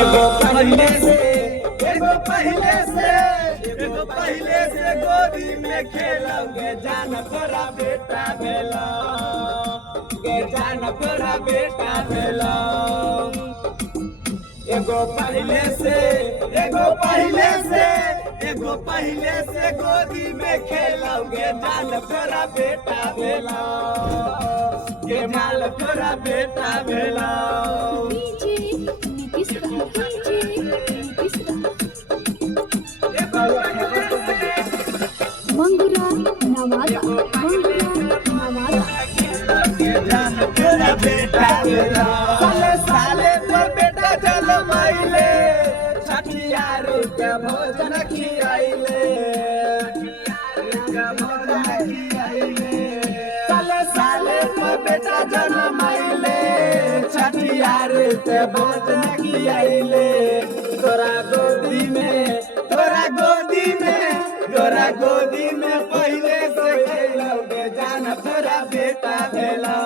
एगो पहले से एगो पहले से एगो पहले से गोदी में खेलोगे जान तोरा बेटा भेलो के जान तोरा बेटा भेलो एगो पहले से एगो पहले से एगो पहले से गोदी में खेलोगे जान तोरा बेटा भेलो के जान तोरा बेटा भेलो मंगुरा नवादा मंगुरा नवादा तेरा बेटा बेटा साले साले पर बेटा जन्माइले छठियार के भोजन खियाइले साले साले पर बेटा जन्माइले छठियार के भोजन खियाइले तोरा गोदी में तोरा गोदी में तोरा गोदी में पहले से खेलोगे जान तोरा बेटा भेला